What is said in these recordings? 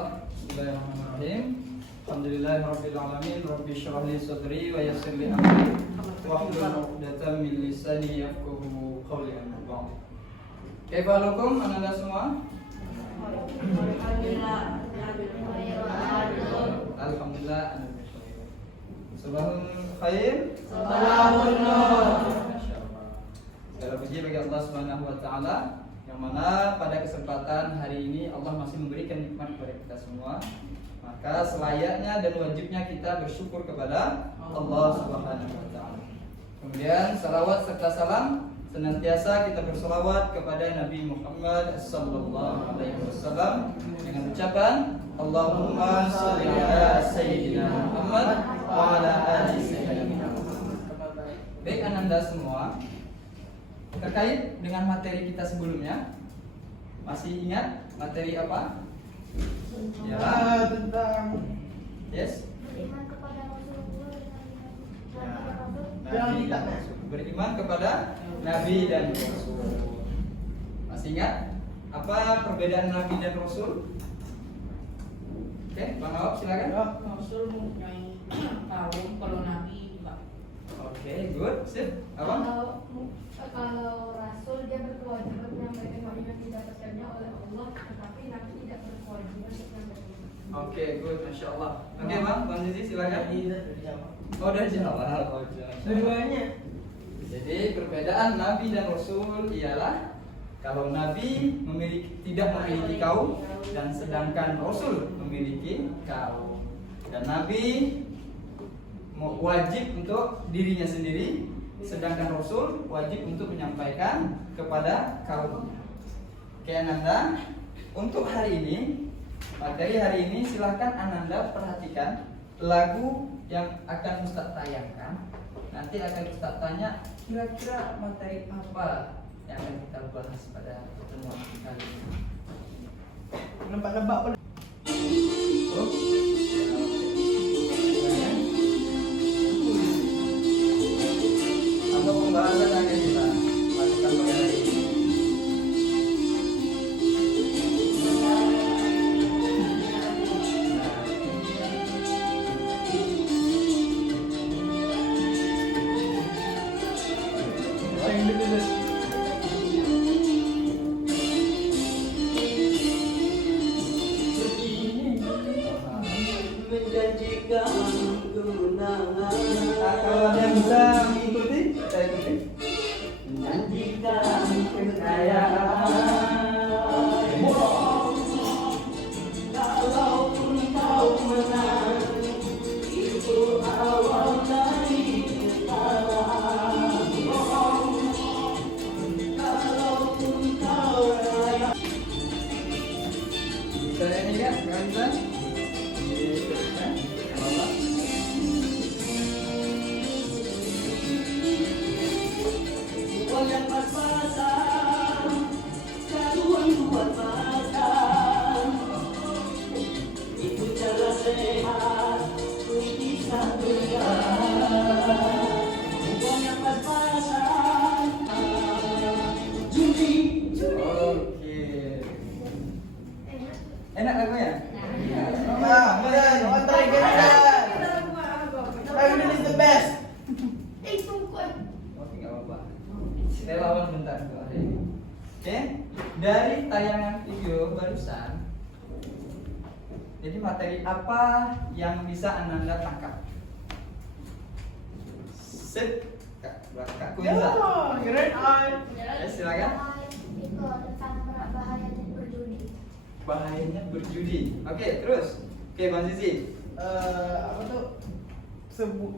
insyaallah. Bismillahirrahmanirrahim. Alhamdulillahirabbil alamin. Rabbi shrah li sadri wa yassir li amri wahlul 'uqdatam min lisani yafqahu qawli. Kaifa halukum ananda semua? Alhamdulillah. Sabahun khair. Sabahun nur. Masyaallah. Segala puji bagi Allah Subhanahu wa taala yang mana pada kesempatan hari ini Allah masih memberikan nikmat kepada kita semua. Maka selayaknya dan wajibnya kita bersyukur kepada Allah Subhanahu wa taala. Kemudian salawat serta salam senantiasa kita berselawat kepada Nabi Muhammad sallallahu alaihi wasallam dengan ucapan Allahumma shalli ala sayyidina Muhammad wa ala ali sayyidina Muhammad. Baik ananda semua, terkait dengan materi kita sebelumnya, masih ingat materi apa? Ya, tentang yes. Beriman kepada Rasulullah Ya, beriman kepada Nabi dan Rasul. Masih ingat apa perbedaan Nabi dan Rasul? Oke, Bang Awab silakan. Rasul mempunyai kaum, kalau Nabi enggak. Oke, good. Sip. Apa? Kalau Rasul dia berkewajiban menyampaikan wahyu yang didapatkannya oleh Allah, tetapi Nabi tidak berkewajiban untuk menyampaikan. Oke, good. Masya Allah. Oke, Bang Zizi silakan. Oh, udah jawab. Dua-duanya. Jadi perbedaan Nabi dan Rasul ialah kalau Nabi tidak memiliki kaum dan sedangkan Rasul memiliki kaum. Dan Nabi wajib untuk dirinya sendiri, sedangkan Rasul wajib untuk menyampaikan kepada kaum. Oke Ananda, untuk hari ini, materi hari ini silahkan Ananda perhatikan lagu yang akan Ustaz tayangkan. Nanti akan Ustaz tanya kira-kira materi apa yang akan kita bahas pada pertemuan kali ini. Nebak-nebak pun. Oh. Apa pembahasan yang akan kita lakukan pada hari ini? Kalau ada yang bisa mengikuti, saya ikuti. Menjanjikan kekayaan, kalaupun kau menang, itu awal dari kesalahan. Kalaupun kau raya. Bisa ini kan? Nggak bisa? Bisa. Apa? Yang pas-pasan, jaduan buat makan. Itu cara sehat untuk bisa berjalan. Yang pas-pasan, judi. Oke. Enak lagunya? Lagu ini the best. Oke, nggak apa-apa. Saya lawan bentar dulu hari ini. Oke, dari tayangan video barusan, jadi materi apa yang bisa Ananda tangkap? Sip, Kak Kunza. Keren on. Ya, silakan. Itu tentang bahayanya berjudi. Bahayanya berjudi. Oke, terus. Oke, Bang Zizi. Apa tuh?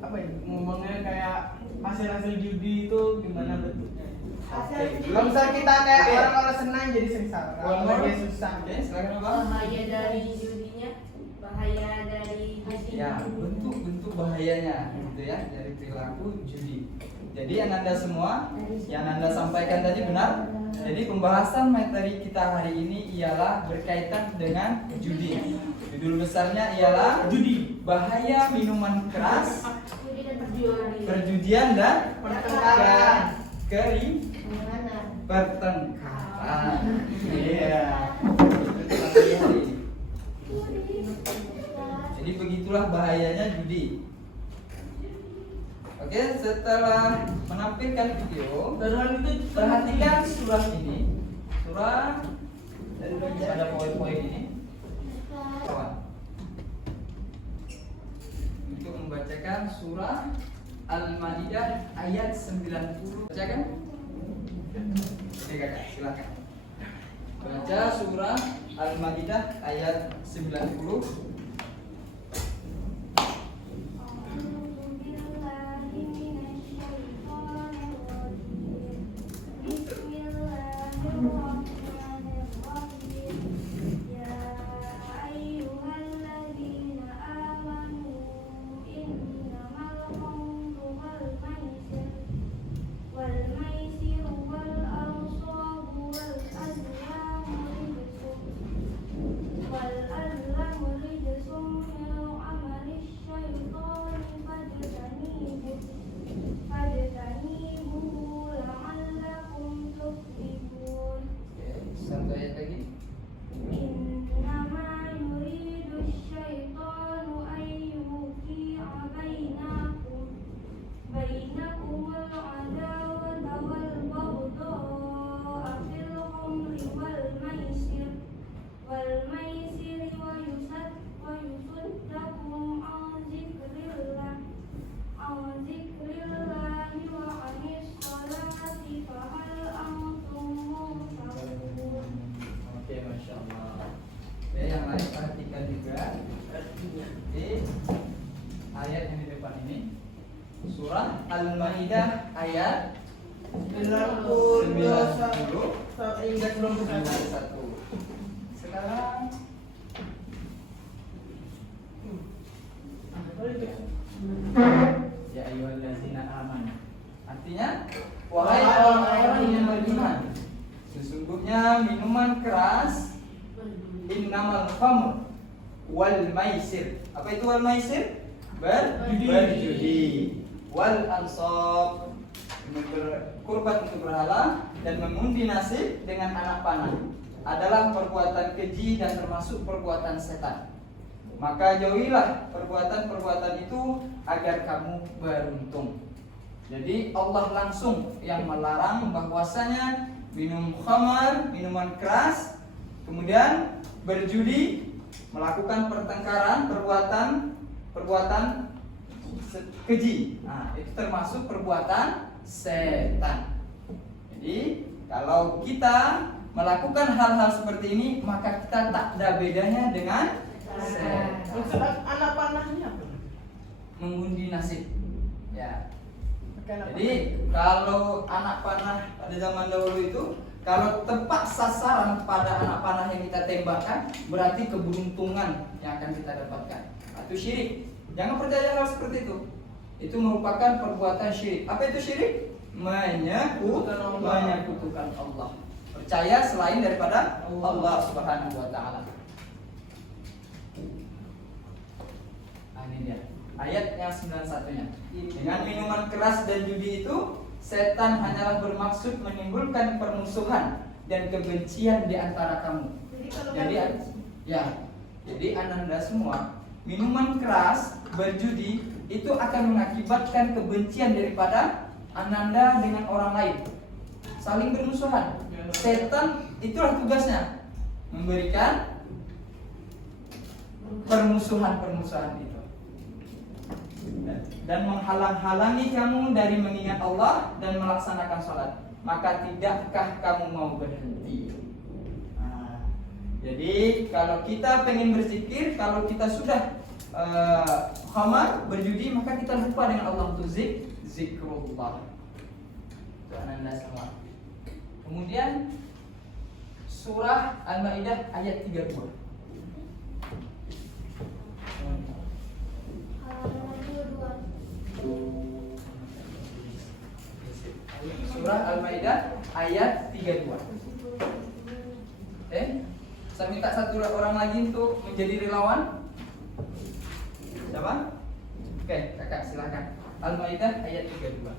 Apa ya? Ngomongnya kayak hasil-hasil judi itu gimana bentuknya? Oke, Kalau misalnya kita kayak Oke. orang-orang senang jadi sengsara, One more. orang dia susah. Oke, silakan Bang. Bahaya dari judinya, bahaya dari Ya, bentuk-bentuk bahayanya gitu ya dari perilaku judi. Jadi Ananda semua yang Anda sampaikan tadi benar. Jadi pembahasan materi kita hari ini ialah berkaitan dengan judi. Judul besarnya ialah Judi. bahaya minuman keras, Judi dan berjudi. perjudian dan Pertengkaran. pertengkaran. Iya. Itu materi hari ini. itulah bahayanya judi. Oke, setelah menampilkan video, Taruhan itu perhatikan surah ini. Surah dan pada poin-poin ini. Kawan. Untuk membacakan surah Al-Maidah ayat 90. Bacakan? Oke kakak, silakan. Baca surah Al-Maidah ayat 90. Satu ayat lagi. إنما يريد الشيطان أن يوقع بينكم العداوة والبغضاء في الخمر والميسر ويصدكم عن ذكر الله وعن الصلاة فهل أنتم منتهون. Oke, masya Allah. Oke, yang lain perhatikan juga di ayat yang di depan ini. Surah Al-Maidah ayat 90 hingga 91. 91. Sekarang ya ayyuhallazina amanu. Artinya wahai orang-orang yang beriman, sesungguhnya minuman keras innamal khamr wal maisir. Apa itu wal maisir? Berjudi. Wal ansab, kurban untuk berhala, dan mengundi nasib dengan anak panah adalah perbuatan keji dan termasuk perbuatan setan. Maka jauhilah perbuatan-perbuatan itu agar kamu beruntung. Jadi Allah langsung yang melarang bahwasanya minum khamar, minuman keras, kemudian berjudi, melakukan pertengkaran, perbuatan keji. Nah, itu termasuk perbuatan setan. Jadi kalau kita melakukan hal-hal seperti ini, maka kita tak ada bedanya dengan setan. Maksud anak panahnya apa? Mengundi nasib. Ya. Anak Jadi kalau anak panah pada zaman dahulu itu, kalau tepat sasaran pada anak panah yang kita tembakkan, berarti keberuntungan yang akan kita dapatkan. Itu syirik. Jangan percaya hal seperti itu. Itu merupakan perbuatan syirik. Apa itu syirik? Menyekutukan Allah. Percaya selain daripada Allah Subhanahu wa taala. Ini dia. Ayat yang 91-nya. Dengan minuman keras dan judi itu, setan hanyalah bermaksud menimbulkan permusuhan dan kebencian di antara kamu. Jadi ananda semua, minuman keras, berjudi itu akan mengakibatkan kebencian daripada ananda dengan orang lain, saling bermusuhan. Setan itulah tugasnya, memberikan permusuhan itu dan menghalang-halangi kamu dari mengingat Allah dan melaksanakan sholat. Maka tidakkah kamu mau berhenti? Jadi kalau kita pengen berzikir, kalau kita sudah khamar, berjudi, maka kita lupa dengan Allah untuk zikrullah. Itu ananda semua. Kemudian surah Al-Maidah ayat 32. Surah Al-Maidah ayat 32. Saya minta satu orang lagi untuk menjadi relawan. Siapa? Oke, kakak silakan. Al-Maidah ayat 32.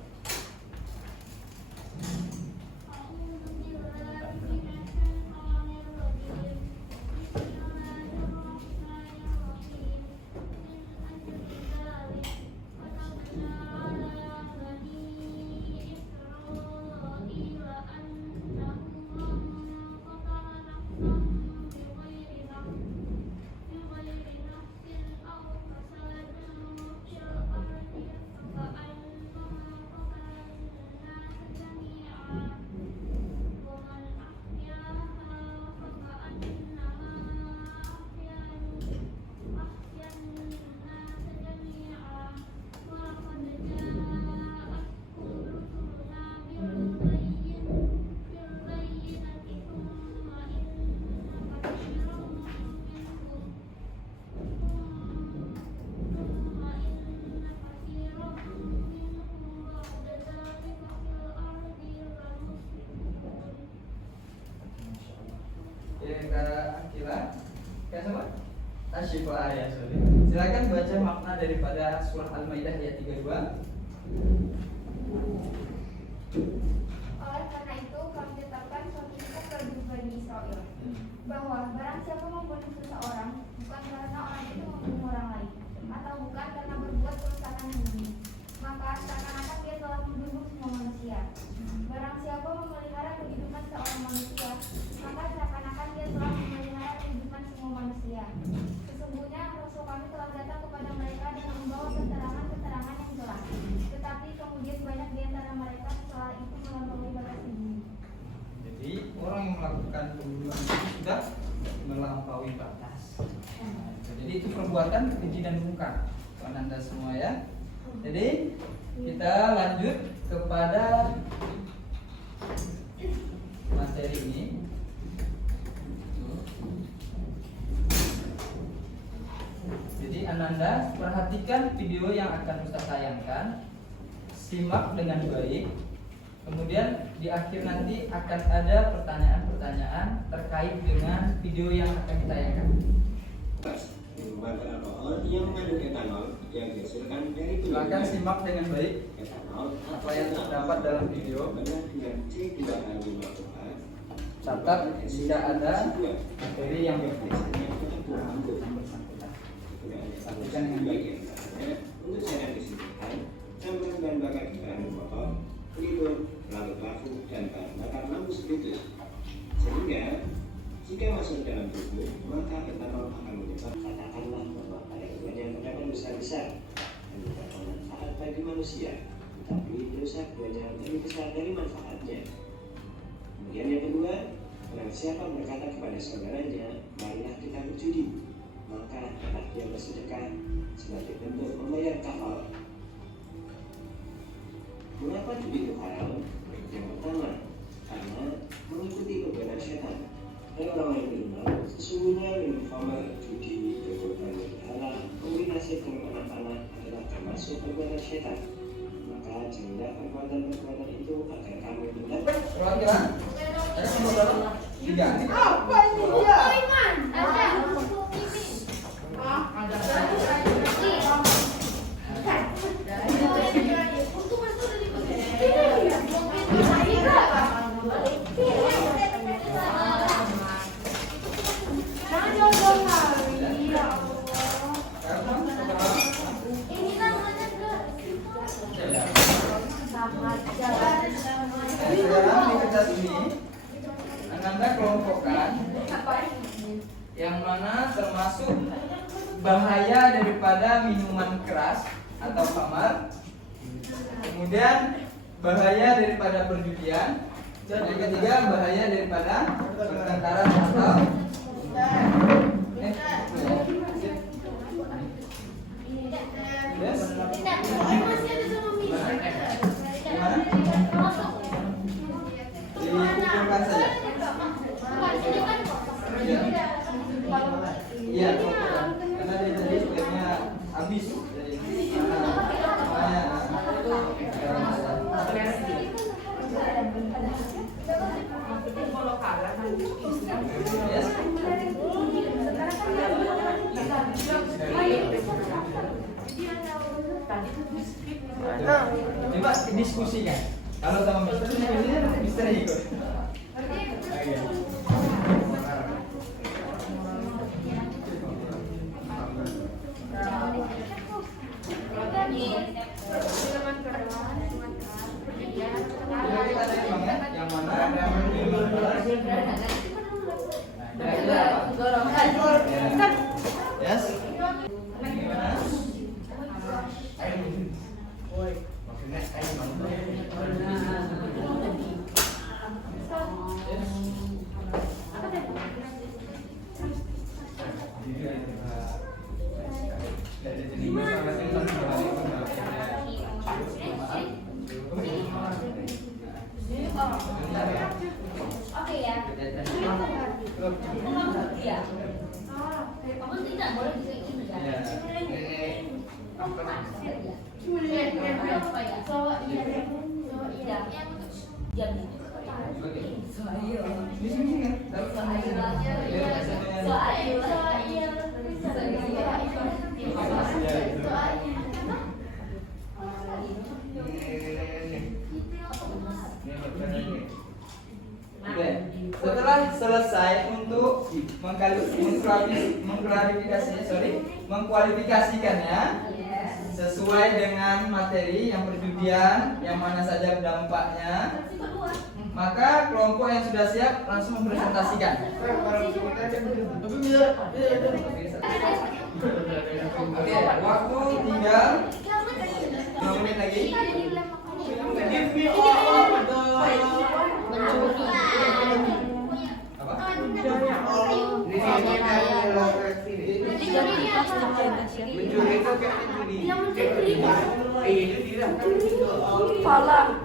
Asyifa ya, sorry. Silakan baca makna daripada surah Al-Maidah ayat 32. Oleh karena itu kami tetapkan suatu hukum bagi Bani Israel bahwa barang siapa membunuh seseorang bukan karena orang itu membunuh orang lain atau bukan karena berbuat kerusakan bumi, maka seakan-akan dia telah membunuh semua manusia. Barang siapa memelihara kehidupan seorang manusia, maka seakan-akan dia telah memelihara kehidupan semua manusia. Sesungguhnya Rasul kami telah datang kepada mereka dan membawa keterangan-keterangan yang jelas. Tetapi kemudian banyak di antara mereka setelah itu melampaui batas bumi. Jadi orang yang melakukan pembunuhan itu sudah melampaui batas. Nah, jadi itu perbuatan keji dan munkar. Tuan Anda semua ya. Jadi kita lanjut kepada materi ini. Jadi Ananda perhatikan video yang akan Ustaz tayangkan, simak dengan baik. Kemudian di akhir nanti akan ada pertanyaan-pertanyaan terkait dengan video yang akan ditayangkan. Bahan alkohol yang mengandung etanol yang dihasilkan dari Silakan simak dengan baik etanol apa yang terdapat dalam video. dengan C2H5OH. Catat jika ada materi yang berbeda. Sampaikan dengan baik yang terakhir untuk saya disebutkan campuran bahan bakar kendaraan bermotor, pelibur, pelarut lampu, dan bahan bakar lampu spiritus. Sehingga jika masuk dalam tubuh, maka etanol akan menyebabkan katakanlah bahwa pada keduanya terdapat besar-besar dan mendapat manfaat bagi manusia, tetapi dosa keduanya lebih besar dari manfaatnya. Kemudian yang kedua, barang siapa berkata kepada saudaranya, marilah kita berjudi, maka hendaklah dia bersedekah sebagai bentuk membayar kafal. Mengapa judi itu haram? Yang pertama, karena mengikuti perbuatan setan. Dan orang-orang beriman, sesungguhnya minum khamar, judi, berkorban berhala, memberi nasib dengan anak panah adalah termasuk perbuatan setan. Maka janganlah perbuatan-perbuatan itu agar kamu mendapat. Ulang-ulang. Tiga. Apa ini dia? Sekarang di kertas ini Anda kelompokkan yang mana termasuk bahaya daripada minuman keras atau khamar, kemudian bahaya daripada perjudian, dan yang ketiga bahaya daripada pertengkaran atau dikumpulkan saja. Iya, karena dia tadi sebenarnya habis. Coba diskusikan. Kalau sama Mister diskusinya Mister ikut. Yang mana yes. Gimana? Oke ya. Iya. Kamu tidak boleh bisa ini kan? mengkualifikasikannya sesuai dengan materi yang perjudian, yang mana saja dampaknya. Maka kelompok yang sudah siap langsung mempresentasikan. Oke, waktu tinggal 2 menit lagi. Give me all the Apa?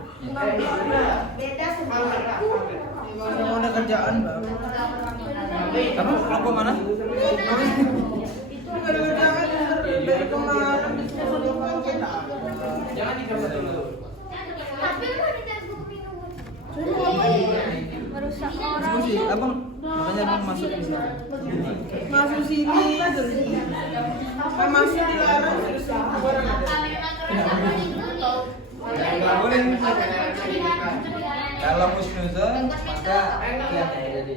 Beda semua. Mau ada kerjaan bang. Kamu kelompok mana? Itu gak ada kerjaan dari kemarin bisa sama kita. Jangan dikasih dulu. Tapi lu ada jago minum. Merusak Diskusi, abang makanya abang masuk di sini. Masuk sini terus. Kan masuk dilarang terus keluar ada. Nggak boleh. Kalau musnuzon maka lihat ya jadi.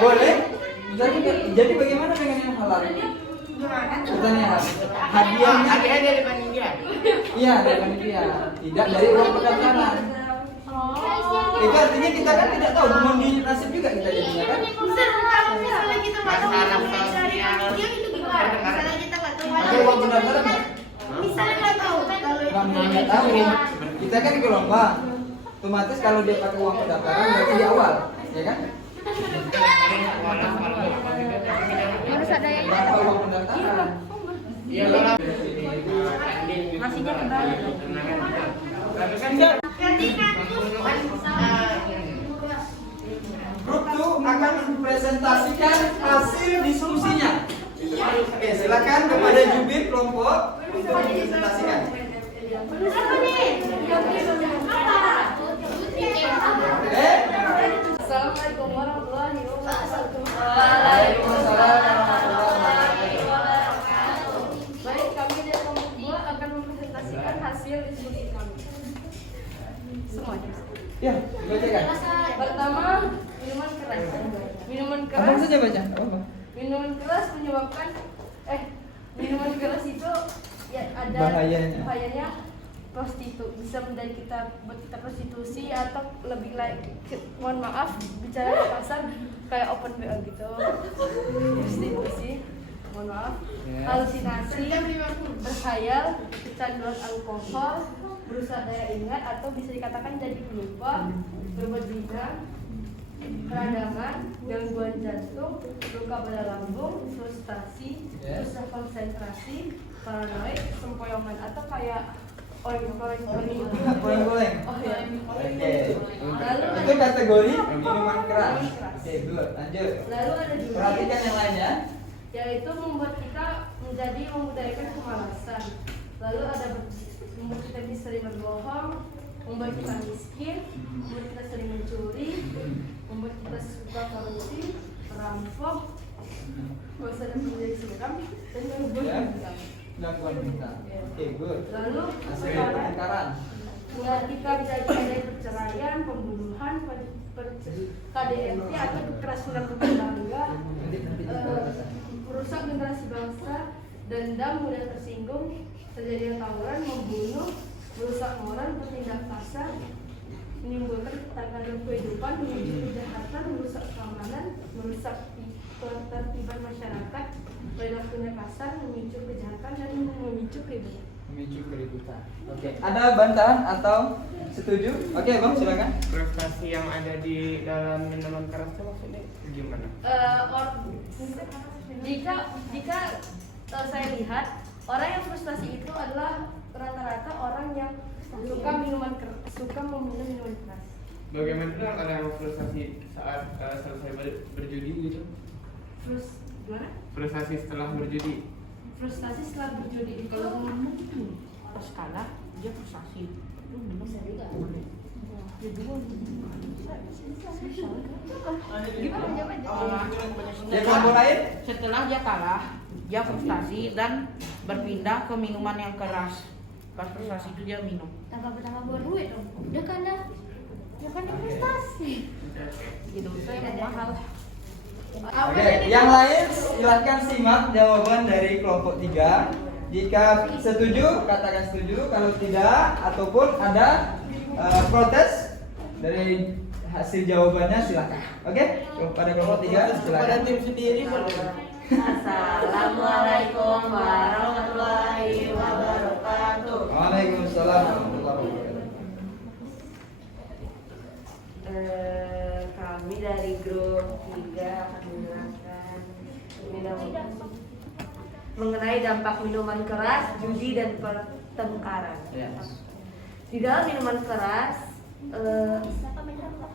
Boleh. Jadi bagaimana dengan yang halal? Pertanyaan. Hadiahnya dari panitia. iya dari panitia, tidak dari uang pendaftaran. Itu artinya kita kan tidak tahu mau di nasib juga kita jadinya kan? Misalnya kita nggak tahu dari panitia itu gimana? Misalnya kita nggak tahu. Ada uang pendaftaran nggak? Misalnya nggak tahu. Nggak tahu. Kita kan di gelombang. Otomatis kalau dia pakai uang pendaftaran berarti di awal, ya kan? Harus ada yang Berapa uang pendaftaran? nasinya kembali. Grup 2 akan mempresentasikan hasil diskusinya. Oke, silakan kepada jubir kelompok untuk mempresentasikan. Apa nih? Assalamualaikum warahmatullahi wabarakatuh. Waalaikumsalam warahmatullahi wabarakatuh. Baik, kami dari kelompok 2 akan mempresentasikan hasil diskusi kami. Semuanya. Ya, dibacakan. Pertama, minuman keras. Minuman Abang keras. saja baca. Apa? Minuman keras menyebabkan minuman keras itu ya ada bahayanya bisa menjadi buat kita prostitusi atau lebih mohon maaf bicara kasar kayak open BO gitu, prostitusi, mohon maaf, halusinasi, berkhayal, kecanduan alkohol, merusak daya ingat atau bisa dikatakan jadi pelupa, berbuat zina, peradangan, gangguan jantung, luka pada lambung, frustasi, susah konsentrasi, paranoid, sempoyongan atau kayak orang-orang Goleng-goleng. Oh ya. Oke. Lalu Itu kategori minuman keras. Oke, good. Lanjut. Lalu ada juga Perhatikan yang lainnya. yaitu membuat kita menjadi memudayakan kemalasan. Lalu ada membuat kita bisa sering berbohong, membuat kita miskin, membuat kita sering mencuri, membuat kita suka korupsi, merampok, bosan dan menjadi suram, dan membuat Ya. dendam. Gangguan kita. Oke, good. Lalu Hasil sekarang pertengkaran. kita bisa ada perceraian, pembunuhan, KDRT atau kekerasan berkeluarga, merusak generasi bangsa, dendam, mudah tersinggung, terjadi tawuran, membunuh, merusak moral, bertindak kasar, menimbulkan ketegangan kehidupan, memicu kejahatan, merusak keamanan, merusak ketertiban masyarakat, perilakunya kasar, memicu kejahatan dan memicu keributan. Memicu keributan. Oke, ada bantahan atau setuju? Oke, Bang, silakan. Prestasi yang ada di dalam minuman keras itu maksudnya gimana? Jika saya lihat orang yang frustasi itu adalah rata-rata orang yang suka meminum minuman keras. Bagaimana orang yang frustasi saat selesai berjudi gitu? Gimana? Frustasi setelah berjudi. Frustasi setelah berjudi itu Kalau minum itu pas kalah dia frustasi. Itu minum boleh. Ya dua. gimana jawabannya? Ya kelompok lain? Setelah dia kalah, dia frustasi dan berpindah ke minuman yang keras. Pas frustasi itu dia minum. Tambah buat duit dong. Udah kan dah. Ya kan investasi. Gitu itu yang mahal. Oke, yang lain silahkan simak jawaban dari kelompok 3. Jika setuju, katakan setuju. Kalau tidak, ataupun ada protes dari hasil jawabannya, silahkan. Oke, pada kelompok 3 Pada silahkan. tim sendiri boleh. Assalamualaikum warahmatullahi wabarakatuh. Waalaikumsalam warahmatullahi wabarakatuh. Kami dari grup 3 akan menerangkan mengenai dampak minuman keras, judi dan pertengkaran. Yes. Di dalam minuman keras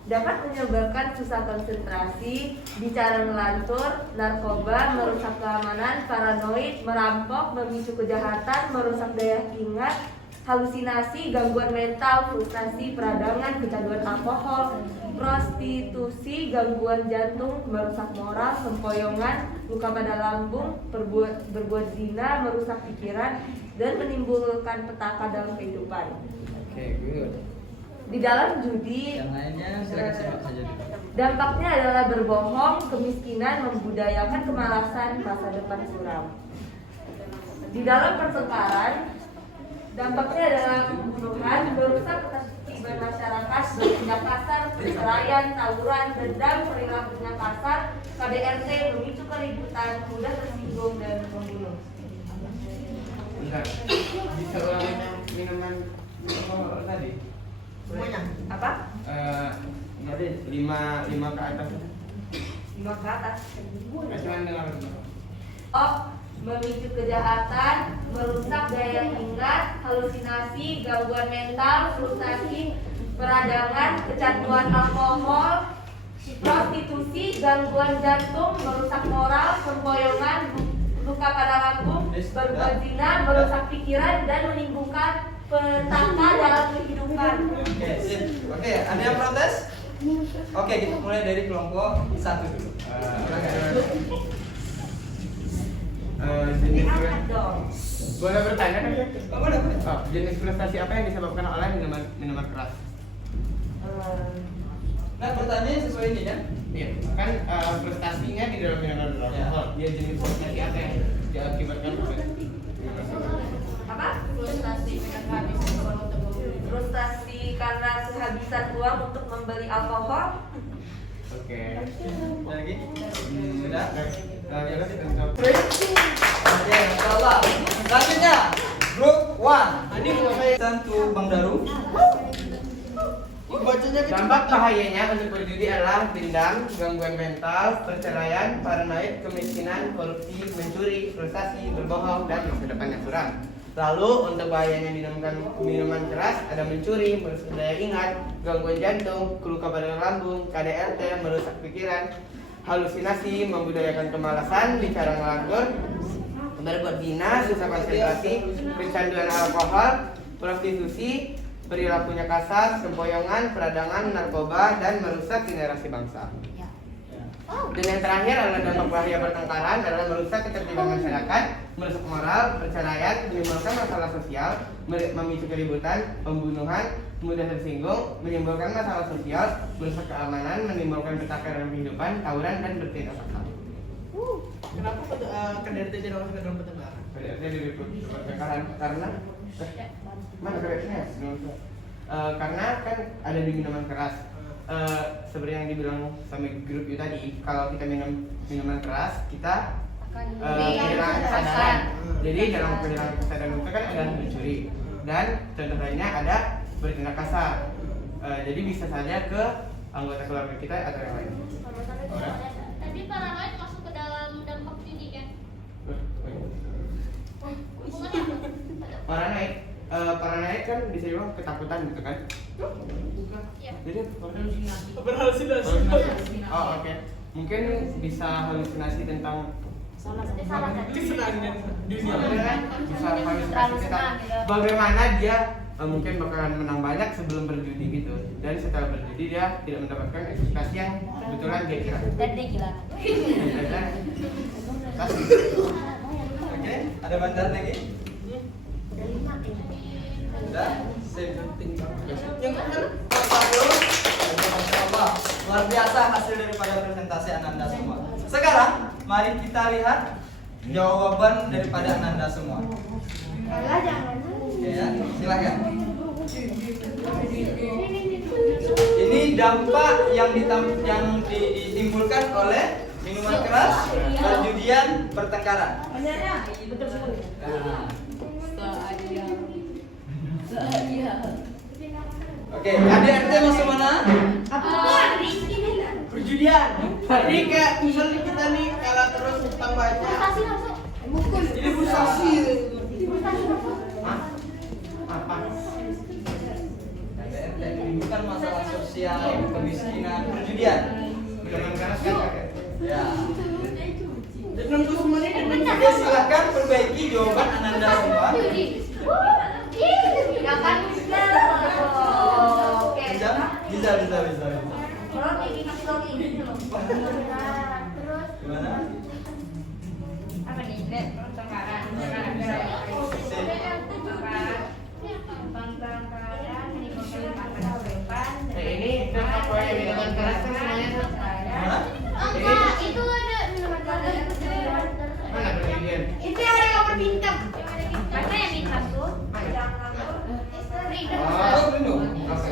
dapat menyebabkan susah konsentrasi, bicara ngelantur, narkoba, merusak keamanan, paranoid, merampok, memicu kejahatan, merusak daya ingat, halusinasi, gangguan mental, frustasi, peradangan, kecanduan alkohol, prostitusi, gangguan jantung, merusak moral, sempoyongan, luka pada lambung, berbuat zina, merusak pikiran, dan menimbulkan petaka dalam kehidupan. Oke, good. Di dalam judi, Yang lainnya silakan simak saja dulu. dampaknya adalah berbohong, kemiskinan, membudayakan kemalasan, masa depan suram. Di dalam pertengkaran, dampaknya adalah pembunuhan, merusak ketertiban masyarakat, bertindak kasar, perceraian, tawuran, dendam, perilakunya kasar, KDRT, memicu keributan, mudah tersinggung dan membunuh. Bentar. Bisa ulangin minuman tadi? Semuanya. Apa? Tadi 5 ke atas. 5 ke atas. Cuman dengar. Oh, memicu kejahatan, merusak daya ingat, halusinasi, gangguan mental, frustasi, peradangan, kecanduan alkohol, prostitusi, gangguan jantung, merusak moral, sempoyongan, luka pada lambung, berbuat zina, merusak pikiran, dan menimbulkan petaka dalam kehidupan. Oke, sip. Oke, ada yang protes? Oke, kita mulai dari kelompok 1 dulu. Jenis Angkat dong. boleh bertanya kan? Oh, boleh, boleh. Jenis frustasi apa yang disebabkan oleh minuman keras? Nah, pertanyaannya sesuai ini kan? Iya, kan frustasinya di dalam minuman beralkohol. Dia jenis frustasi apa yang diakibatkan oleh Apa? Frustasi karena kehabisan uang untuk membeli alkohol. Oke. Ada lagi? Sudah? Ya udah kita jawab. Oke, insyaallah. Selanjutnya, grup 1. Tentu Bang Daru. Dampak bahayanya untuk berjudi adalah dendam, gangguan mental, perceraian, paranoid, kemiskinan, korupsi, mencuri, frustasi, berbohong, dan masa depan yang suram. Lalu untuk bahayanya minuman keras ada mencuri, merusak daya ingat, gangguan jantung, luka pada lambung, KDRT, merusak pikiran, halusinasi, membudayakan kemalasan, bicara ngelantur, berbuat zina, susah konsentrasi, kecanduan alkohol, prostitusi, perilakunya kasar, sempoyongan, peradangan, narkoba, dan merusak generasi bangsa. Dan yang terakhir adalah dampak bahaya pertengkaran adalah merusak ketertiban masyarakat, merusak moral, perceraian, menimbulkan masalah sosial, memicu keributan, pembunuhan, mudah tersinggung, menimbulkan masalah sosial, merusak keamanan, menimbulkan petaka dalam kehidupan, tawuran, dan bertindak kasar. Kenapa KDRT tidak masuk ke dalam pertengkaran? KDRT di pertengkaran karena mana KDRT-nya? Karena kan ada di minuman keras. Seperti yang dibilang sama grup itu tadi, kalau kita minum minuman keras, kita kehilangan kesadaran. Jadi dalam kehilangan kesadaran itu kan ada mencuri dan contoh lainnya ada bertindak kasar. Jadi bisa saja ke anggota keluarga kita atau yang lain. Tadi paranoid masuk ke dalam dampak judi kan? paranoid kan bisa dibilang ketakutan gitu kan? Iya. Jadi Berhalusinasi. oh oke. Mungkin bisa halusinasi tentang Salah Kesenangan dunia. bisa halusinasi tentang bagaimana dia mungkin bakalan menang banyak sebelum berjudi gitu, dan setelah berjudi dia tidak mendapatkan ekspektasi yang kebetulan dia kira. Dan dia gila. Oke, ada bantahan lagi? Sudah? Sip. Yang kan Masya Allah, luar biasa hasil daripada presentasi Ananda semua. Sekarang, mari kita lihat jawaban daripada Ananda semua. Alah, jangan. Oke ya, silakan. Ini dampak yang ditimbulkan oleh minuman keras, perjudian, pertengkaran. Betul sekali. Nah, Iya. oke, KDRT masuk mana? perjudian. Jadi kayak misalnya kita nih kalah terus utang banyak. Ini frustasi. Hah? Apa? KDRT bukan masalah sosial, kemiskinan, perjudian. Minuman keras kan? Ya. Dan nunggu semuanya kan Oke, silakan perbaiki jawaban Ananda semua. Bisa. Gimana? Apa nih? Pertengkaran. ini apa yang minuman keras kan semuanya? Gimana? Enggak, itu ada minuman keras. Mana perjudian? Itu yang ada gambar bintang. Mana yang bintang tuh? Oh, belum. Oke.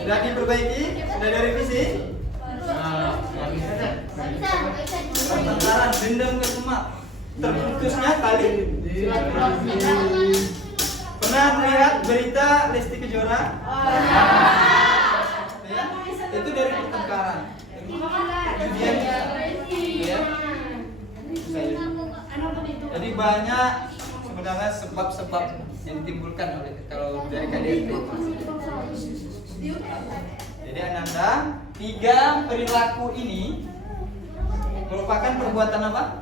Sudah diperbaiki? Sudah direvisi? Nggak bisa deh. Pertengkaran, dendam ke semak. Terputusnya tali pernah melihat berita Lesti Kejora? Ya, itu dari pertengkaran. Kemudian ya. Jadi banyak sebenarnya sebab-sebab yang ditimbulkan oleh kalau dari KDRT. Jadi Ananda, 3 perilaku ini merupakan perbuatan apa?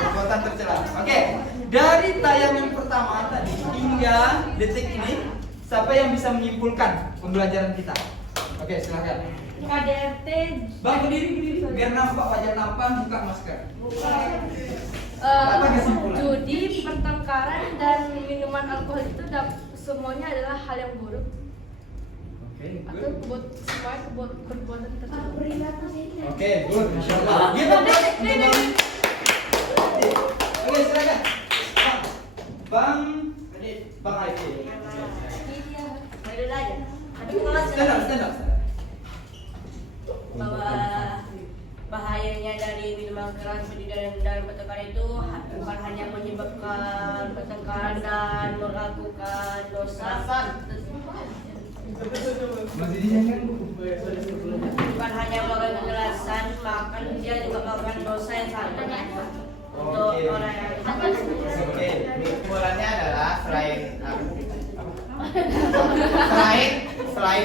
Perbuatan tercela. Oke, dari tayangan pertama tadi hingga detik ini, siapa yang bisa menyimpulkan pembelajaran kita? Oke, silakan. KDRT Bang, berdiri, biar nampak wajah tampan, buka masker. Apa kesimpulan? judi, pertengkaran dan minuman alkohol itu semuanya adalah hal yang buruk Oke, atau semuanya perbuatan tercela. Oke, good, Masya Allah. Gitu, Oke, silakan. Bang, Bang Aiki. Stand up. Bahwa bahayanya dari minuman keras, perjudian dan pertengkaran itu bukan hanya menyebabkan pertengkaran dan melakukan dosa, bukan hanya melakukan kekerasan, bahkan dia juga melakukan dosa yang sangat berat untuk Oke. orang yang Oke. Kesimpulannya adalah selain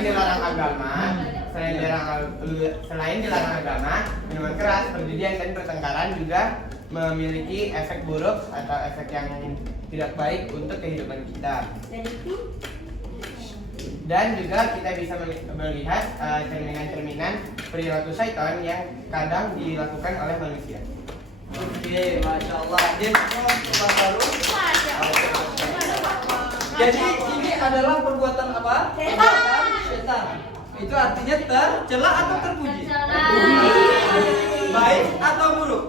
dilarang agama, selain dilarang agama, minuman keras, perjudian dan pertengkaran juga memiliki efek buruk atau efek yang tidak baik untuk kehidupan kita. Dan juga kita bisa melihat cerminan-cerminan perilaku syaitan yang kadang dilakukan oleh manusia. Oke, Masya Allah. Dia semua tempat baru. Jadi ini adalah perbuatan apa? Perbuatan setan. Itu artinya tercela atau terpuji? Baik atau buruk?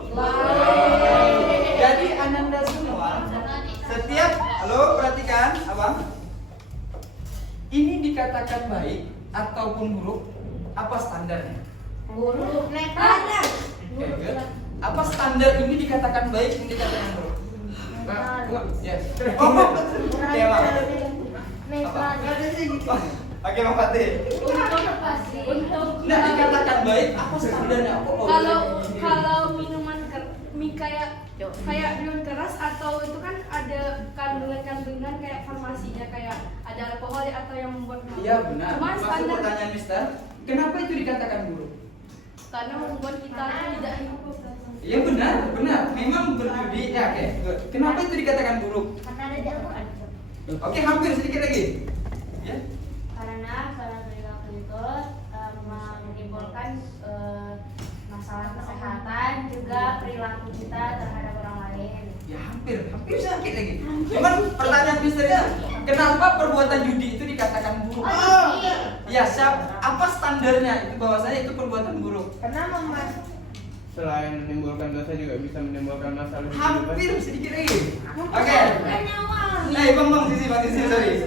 Jadi Ananda semua, setiap perhatikan, abang. Ini dikatakan baik ataupun buruk? Apa standarnya? Buruk. Netralnya. Oke, good. Apa standar ini dikatakan baik, ini dikatakan buruk? Yes. Oh, oke, Bang. Netralnya. Oke, Bang Fatih. Untuk Nah, dikatakan baik, apa standarnya? kalau kayak minuman keras atau itu kan ada kandungan-kandungan kayak farmasinya kayak ada alkohol atau yang membuat mabuk. Iya benar. Cuma Maksud standar pertanyaan Mister, kenapa itu dikatakan buruk? karena membuat kita tidak hidup. Iya benar, benar. Memang berjudi. Ya, oke. Good. Kenapa itu dikatakan buruk? Karena ada di Al-Quran. Oke, hampir sedikit lagi. Ya. Karena salah perilaku itu menimbulkan masalah kesehatan juga perilaku kita terhadap orang lain. Ya hampir sedikit lagi. Cuman pertanyaan misternya, kenapa perbuatan judi itu dikatakan buruk? Ya, apa standarnya itu bahwasanya itu perbuatan buruk? Karena Selain menimbulkan dosa juga bisa menimbulkan masalah di kehidupan. Hampir sedikit lagi. Oke. Bang, sisi, sorry.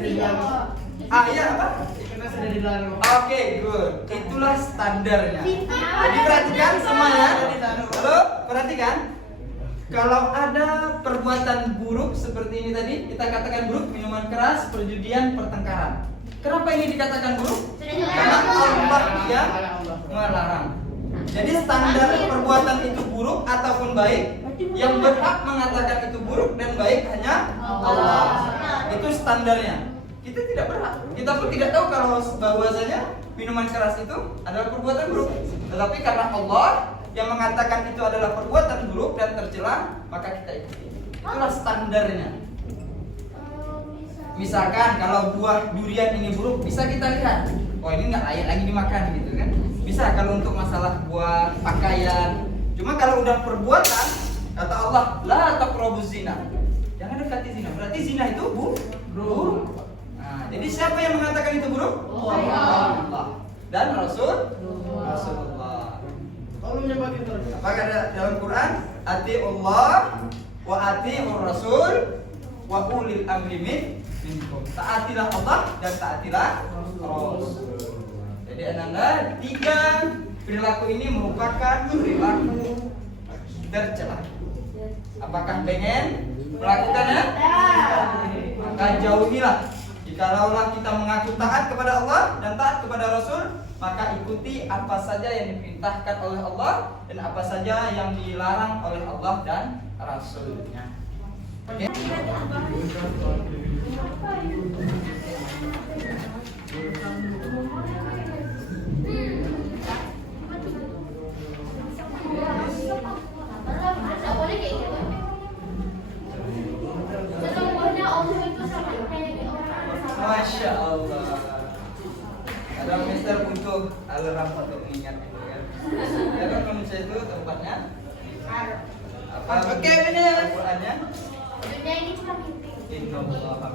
Iya apa? Kita sudah dilarang. Oke, good. Itulah standarnya. Jadi perhatikan semuanya. Halo, perhatikan. Kalau ada perbuatan buruk seperti ini tadi, kita katakan buruk, minuman keras, perjudian, pertengkaran. Kenapa ini dikatakan buruk? Karena Allah yang melarang. Jadi standar perbuatan itu buruk ataupun baik, yang berhak mengatakan itu buruk dan baik hanya Allah. Itu standarnya. Kita tidak berhak. Kita pun tidak tahu kalau bahwasanya minuman keras itu adalah perbuatan buruk. Tetapi karena Allah yang mengatakan itu adalah perbuatan buruk dan tercela, maka kita ikuti. Itulah standarnya. Misalkan kalau buah durian ini buruk, bisa kita lihat, oh ini nggak layak lagi dimakan gitu kan? Bisa kalau untuk masalah buah pakaian. Cuma kalau udah perbuatan, kata Allah, la taqrabuz zina. Jangan dekati zina. Berarti zina itu buruk. Nah, jadi siapa yang mengatakan itu buruk? Allah dan Rasulullah. Apa kata dalam Quran? Ati Allah wa atiur Rasul wa ulil amri minkum. Taatilah Allah dan taatilah Rasul. Jadi ananda, 3 perilaku ini merupakan perilaku tercela. Apakah pengen melakukannya? Maka jauhilah. Jikalaulah kita mengaku taat kepada Allah dan taat kepada Rasul, maka ikuti apa saja yang diperintahkan oleh Allah dan apa saja yang dilarang oleh Allah dan Rasulnya. Oke? Masya Allah. Ada Mister butuh alarm untuk mengingat itu kan. Ya kan manusia itu tempatnya apa? Oke, benar. Al-Qur'annya. Dunia ini cuma mimpi. Innallaha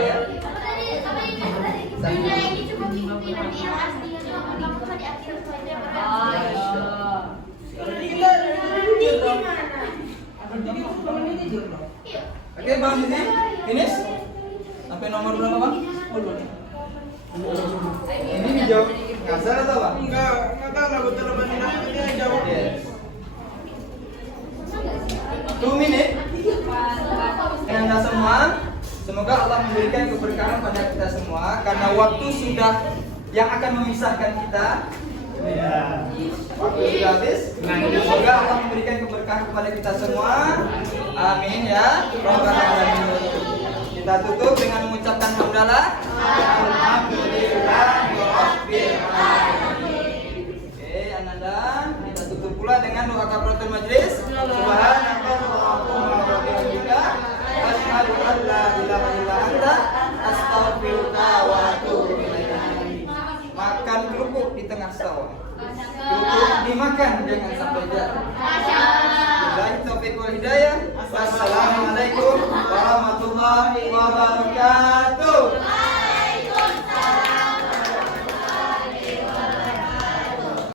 Ya. Dunia ini cuma mimpi, nanti yang aslinya itu akan lakukan di akhir saja. Oke, Bang Sisi. Finish? Sampai nomor berapa, Bang? Ini dijawab kasar atau apa? Enggak tahu lah betul apa ini jawab. Yes. 2 minutes. Anda semua, semoga Allah memberikan keberkahan pada kita semua karena waktu sudah yang akan memisahkan kita. Waktu sudah habis. Semoga Allah memberikan keberkahan kepada kita semua. Amin ya. Rabbana alamin. Kita tutup dengan mengucapkan hamdalah. Alhamdulillah rabbil alamin. Oke, Ananda, kita tutup pula dengan doa kafaratul majlis. Subhanakallahumma wa bihamdika asyhadu an la ilaha illa anta astaghfiruka wa atubu ilaik. Makan kerupuk di tengah sawah. Kerupuk dimakan jangan sampai jatuh. Wassalamualaikum warahmatullahi wabarakatuh.